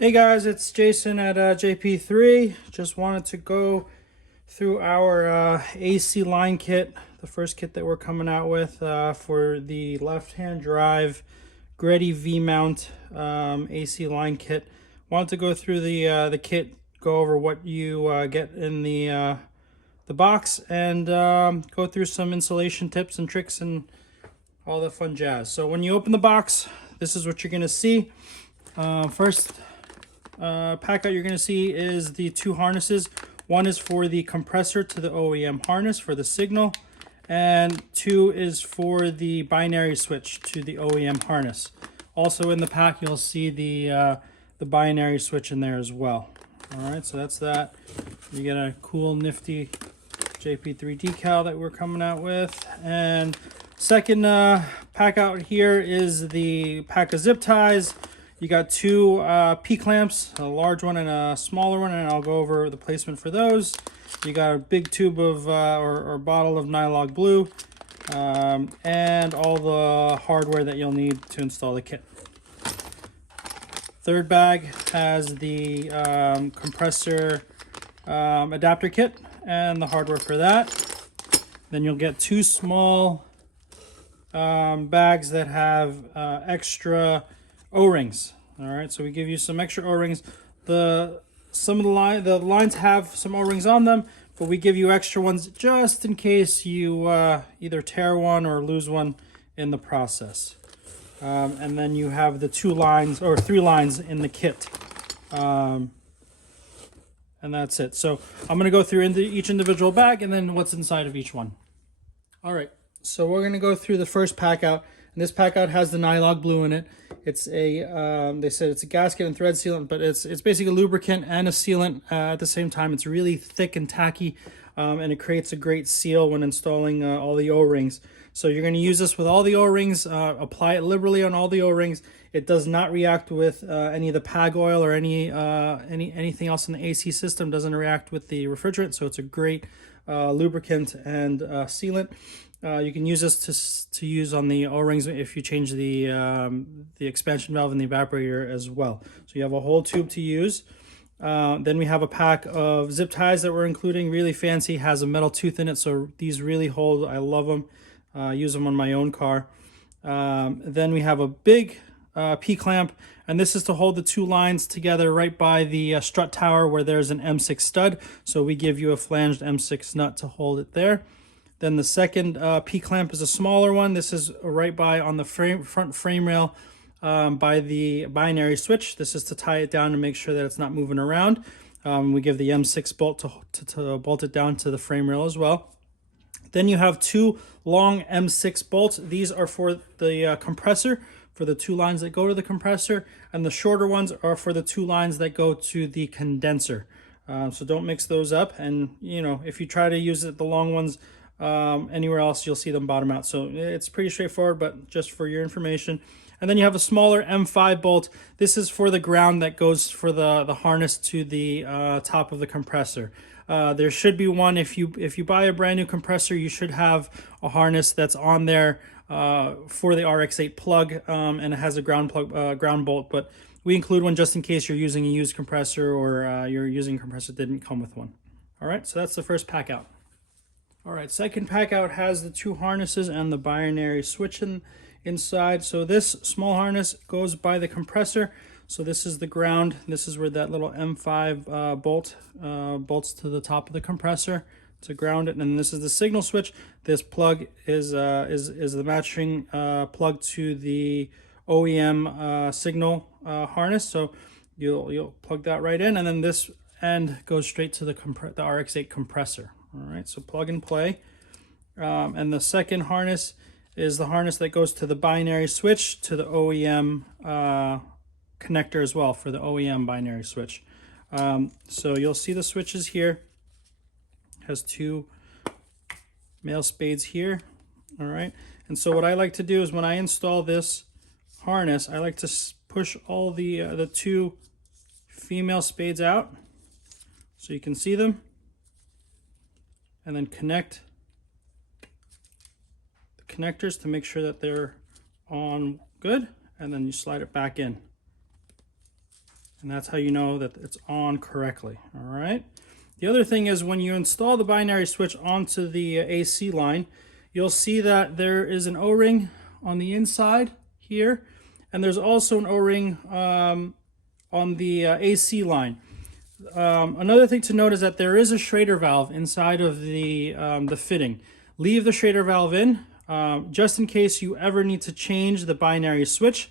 Hey guys, it's Jason at JP3. Just wanted to go through our AC line kit, the first kit that we're coming out with for the left-hand drive Greddy Vmount AC line kit. Wanted to go through the kit, go over what you get in the box, and go through some installation tips and tricks and all the fun jazz. So when you open the box, this is what you're gonna see. First pack out you're going to see is the two harnesses. One is for the compressor to the OEM harness for the signal, and two is for the binary switch to the OEM harness. Also in the pack you'll see the binary switch in there as well. All right, so that's that. You get a cool nifty JP3 decal that we're coming out with. And second pack out here is the pack of zip ties. You got two P-clamps, a large one and a smaller one, and I'll go over the placement for those. You got a big tube of, or bottle of Nylog Blue, and all the hardware that you'll need to install the kit. Third bag has the compressor adapter kit and the hardware for that. Then you'll get two small bags that have extra O-rings. All right, so we give you some extra O-rings. Some of the lines have some O-rings on them, but we give you extra ones just in case you either tear one or lose one in the process. And then you have the two lines or three lines in the kit, and that's it. So I'm going to go through into each individual bag and then what's inside of each one. All right, so we're going to go through the first pack out. And this pack out has the Nylog Blue in it. It's a, they said it's a gasket and thread sealant, but it's basically a lubricant and a sealant at the same time. It's really thick and tacky, and it creates a great seal when installing all the O-rings. So you're going to use this with all the O-rings, apply it liberally on all the O-rings. It does not react with any of the PAG oil or anything else in the AC system. Doesn't react with the refrigerant, so it's a great lubricant and sealant. You can use this to use on the O-rings if you change the expansion valve and the evaporator as well. So you have a whole tube to use. Then we have a pack of zip ties that we're including. Really fancy, has a metal tooth in it, so these really hold. I love them. Use them on my own car. Then we have a big P-clamp, and this is to hold the two lines together right by the strut tower where there's an M6 stud. So we give you a flanged M6 nut to hold it there. Then the second P-clamp is a smaller one. This is right by on the front frame rail by the binary switch. This is to tie it down and make sure that it's not moving around. We give the M6 bolt to bolt it down to the frame rail as well. Then you have two long M6 bolts. These are for the compressor, for the two lines that go to the compressor, and the shorter ones are for the two lines that go to the condenser. So don't mix those up. And you know, if you try to use it, the long ones, anywhere else you'll see them bottom out. So it's pretty straightforward, but just for your information. And then you have a smaller M5 bolt. This is for the ground that goes for the harness to the top of the compressor. There should be one, if you buy a brand new compressor, you should have a harness that's on there for the RX8 plug, and it has a ground bolt, but we include one just in case you're using a used compressor or you're using a compressor that didn't come with one. All right, so that's the first pack out. All right, second pack out has the two harnesses and the binary switch inside. So this small harness goes by the compressor. So this is the ground. This is where that little M5 bolt bolts to the top of the compressor to ground it. And this is the signal switch. This plug is the matching plug to the OEM signal harness. So you'll plug that right in, and then this end goes straight to the RX8 compressor. All right, so plug and play. And the second harness is the harness that goes to the binary switch to the OEM connector as well, for the OEM binary switch. So you'll see the switches here. It has two male spades here. All right, and so what I like to do is when I install this harness, I like to push all the two female spades out so you can see them, and then connect the connectors to make sure that they're on good, and then you slide it back in. And that's how you know that it's on correctly. All right. The other thing is when you install the binary switch onto the AC line, you'll see that there is an O-ring on the inside here, and there's also an O-ring on the AC line. Another thing to note is that there is a Schrader valve inside of the fitting. Leave the Schrader valve in just in case you ever need to change the binary switch.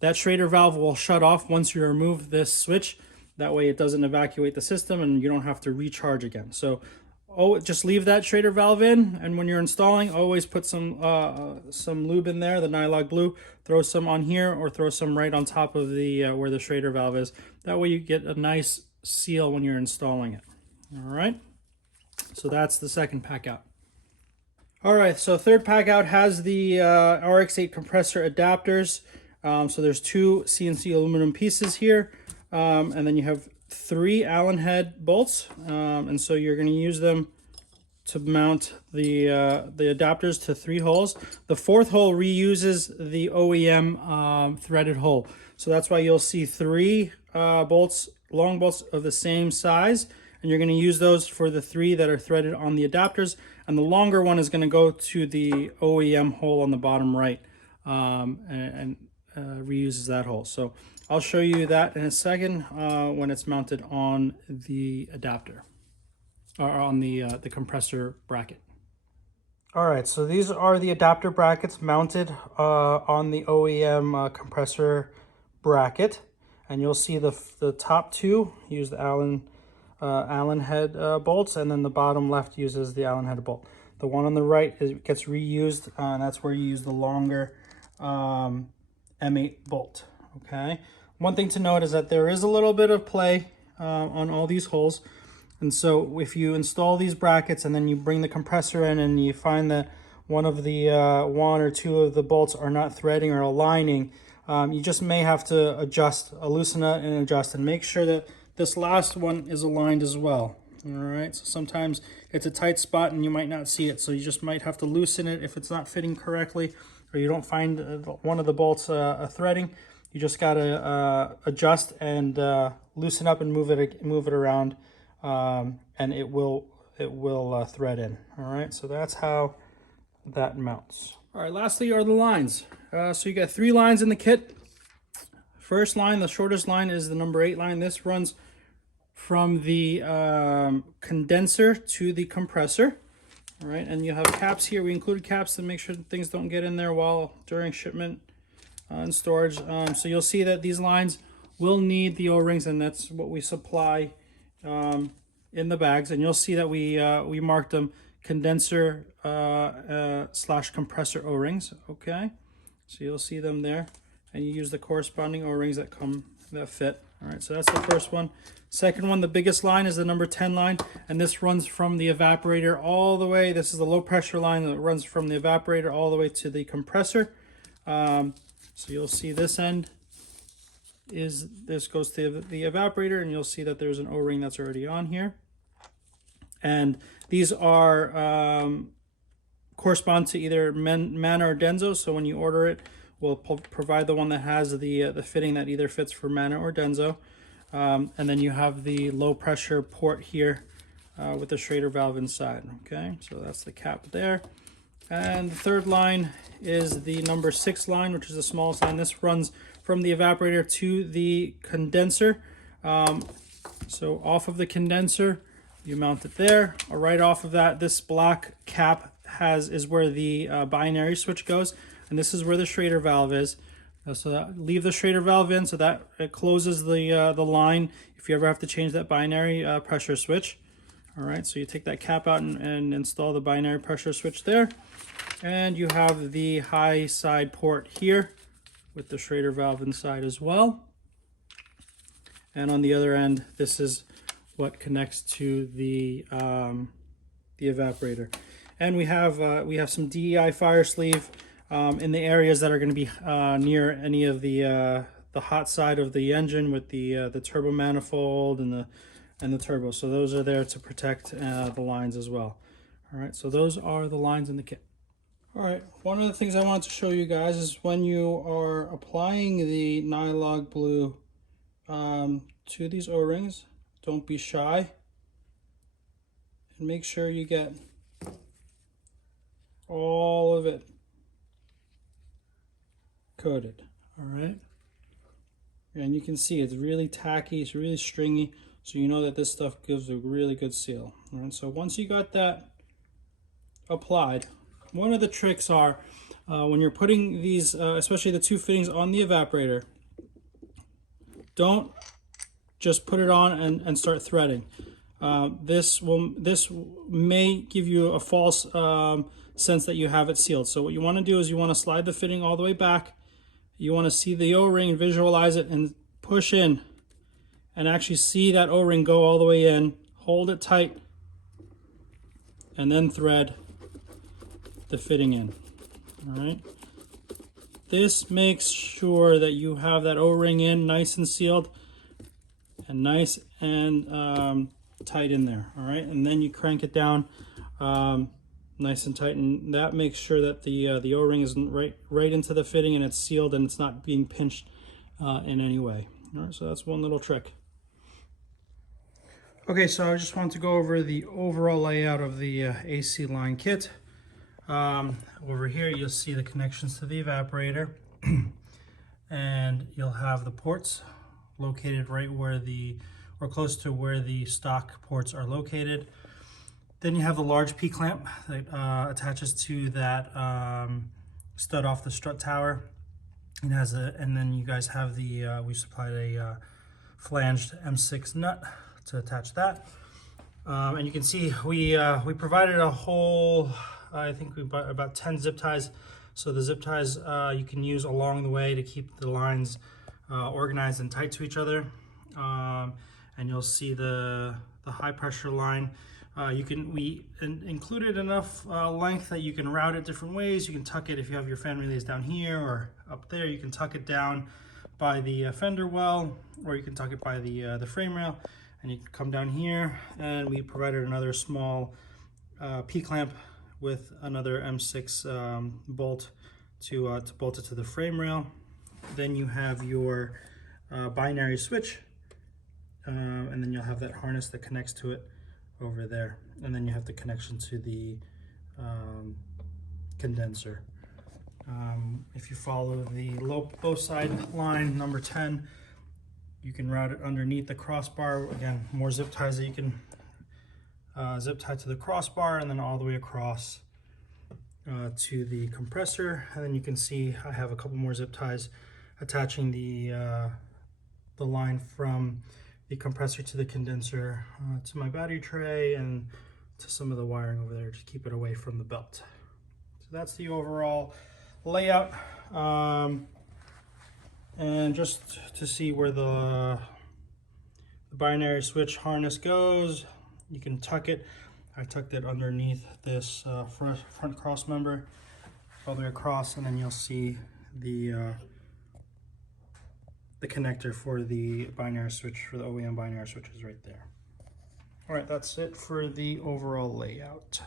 That Schrader valve will shut off once you remove this switch. That way it doesn't evacuate the system and you don't have to recharge again. So just leave that Schrader valve in, and when you're installing, always put some lube in there, the Nylog Blue. Throw some on here or throw some right on top of the where the Schrader valve is. That way you get a nice seal when you're installing it. All right, so that's the second pack out. All right, so third pack out has the RX-8 compressor adapters. So there's two CNC aluminum pieces here, and then you have 3 Allen head bolts, and so you're going to use them to mount the adapters to 3 holes. The 4th hole reuses the OEM threaded hole, so that's why you'll see 3 bolts, long bolts of the same size, and you're going to use those for the 3 that are threaded on the adapters, and the longer one is going to go to the OEM hole on the bottom right, and reuses that hole. So I'll show you that in a second when it's mounted on the adapter or on the compressor bracket. All right, so these are the adapter brackets mounted on the OEM compressor bracket, and you'll see the top 2 use the Allen head bolts, and then the bottom left uses the Allen head bolt. The one on the right gets reused, and that's where you use the longer M8 bolt. Okay. One thing to note is that there is a little bit of play on all these holes, and so if you install these brackets and then you bring the compressor in and you find that one of the 1 or 2 of the bolts are not threading or aligning, you just may have to loosen it and adjust, and make sure that this last one is aligned as well. All right, so sometimes it's a tight spot and you might not see it, so you just might have to loosen it if it's not fitting correctly, or you don't find one of the bolts threading. You just gotta adjust and loosen up and move it around, and it will thread in. All right, so that's how that mounts. All right, lastly are the lines. So you got 3 lines in the kit. First line, the shortest line, is the number 8 line. This runs from the condenser to the compressor. All right, and you have caps here. We included caps to make sure things don't get in there during shipment and storage. So you'll see that these lines will need the O-rings, and that's what we supply in the bags. And you'll see that we marked them condenser / compressor O-rings. Okay, so you'll see them there, and you use the corresponding O-rings that fit. All right, so that's the first one. Second one, the biggest line, is the number 10 line, and this runs from the evaporator all the way. This is the low pressure line that runs from the evaporator all the way to the compressor. So you'll see this end this goes to the evaporator, and you'll see that there's an O-ring that's already on here. And these are correspond to either Mana or Denso. So when you order it, we'll provide the one that has the fitting that either fits for Mana or Denso. And then you have the low pressure port here with the Schrader valve inside. Okay, so that's the cap there. And the third line is the number 6 line, which is the smallest line. This runs from the evaporator to the condenser. So off of the condenser, you mount it there. Right off of that, this black cap is where the binary switch goes, and this is where the Schrader valve is. So leave the Schrader valve in, so that it closes the line if you ever have to change that binary pressure switch. All right, so you take that cap out and install the binary pressure switch there, and you have the high side port here with the Schrader valve inside as well. And on the other end, this is what connects to the evaporator. And we have some DEI fire sleeve in the areas that are going to be near any of the hot side of the engine with the turbo manifold and the turbo. So those are there to protect the lines as well. All right, so those are the lines in the kit. All right, one of the things I wanted to show you guys is when you are applying the Nylog Blue to these O-rings. Don't be shy. And make sure you get all of it coated. All right. And you can see it's really tacky, it's really stringy, so you know that this stuff gives a really good seal. All right, so once you got that applied, one of the tricks are when you're putting these, especially the two fittings on the evaporator, don't just put it on and start threading. This may give you a false sense that you have it sealed. So what you want to do is you want to slide the fitting all the way back. You want to see the O-ring, visualize it, and push in and actually see that O-ring go all the way in. Hold it tight and then thread the fitting in. All right. This makes sure that you have that O-ring in nice and sealed and nice and tight in there. All right, and then you crank it down nice and tight, and that makes sure that the O-ring is right into the fitting and it's sealed and it's not being pinched in any way. All right, so that's one little trick. Okay, so I just want to go over the overall layout of the AC line kit. Over here you'll see the connections to the evaporator and you'll have the ports located right where or close to where the stock ports are located. Then you have the large P-clamp that attaches to that stud off the strut tower. It has and then you guys have the, we supplied a flanged M6 nut to attach that. And you can see we provided a whole, I think we bought about 10 zip ties. So the zip ties you can use along the way to keep the lines organized and tight to each other. And you'll see the high pressure line. We included enough length that you can route it different ways. You can tuck it if you have your fan relays down here or up there. You can tuck it down by the fender well, or you can tuck it by the frame rail, and you can come down here. And we provided another small P-clamp with another M6 bolt to bolt it to the frame rail. Then you have your binary switch, and then you'll have that harness that connects to it over there, and then you have the connection to the condenser. If you follow the low side line number 10, you can route it underneath the crossbar. Again, more zip ties that you can zip tie to the crossbar, and then all the way across to the compressor. And then you can see I have a couple more zip ties attaching the line from the compressor to the condenser, to my battery tray, and to some of the wiring over there to keep it away from the belt. So that's the overall layout. And just to see where the binary switch harness goes, you can tuck it. I tucked it underneath this front cross member all the way across, and then you'll see the connector for the binary switch, for the OEM binary switch, is right there. All right, that's it for the overall layout.